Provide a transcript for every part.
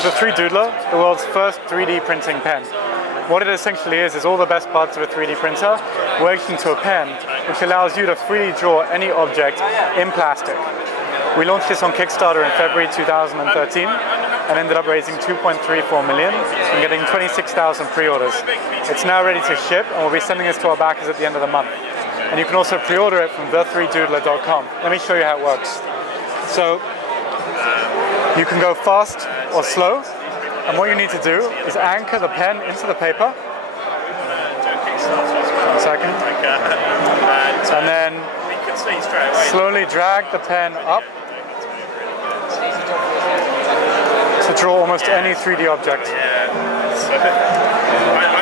is the 3Doodler, the world's first 3D printing pen. What it essentially is all the best parts of a 3D printer working to a pen, which allows you to freely draw any object in plastic. We launched this on Kickstarter in February 2013 and ended up raising 2.34 million and getting 26,000 pre-orders. It's now ready to ship and we'll be sending this to our backers at the end of the month. And you can also pre-order it from the3doodler.com. Let me show you how it works. So you can go fast or slow, and what you need to do is anchor the pen into the paper. 1 second. And then slowly drag the pen up to draw almost any 3D object. I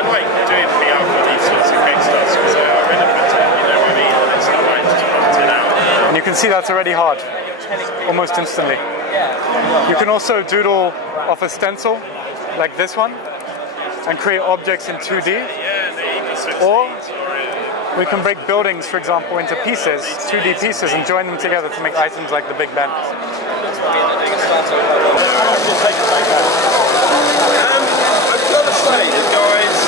like doing PR for these sorts of Kickstarters because they're relevant, you know what I mean? And it's not like just print it out. And you can see that's already hard, almost instantly. You can also doodle off a stencil, like this one, and create objects in 2D. Or we can break buildings, for example, into pieces, 2D pieces, and join them together to make items like the Big Ben. I've got to say, guys,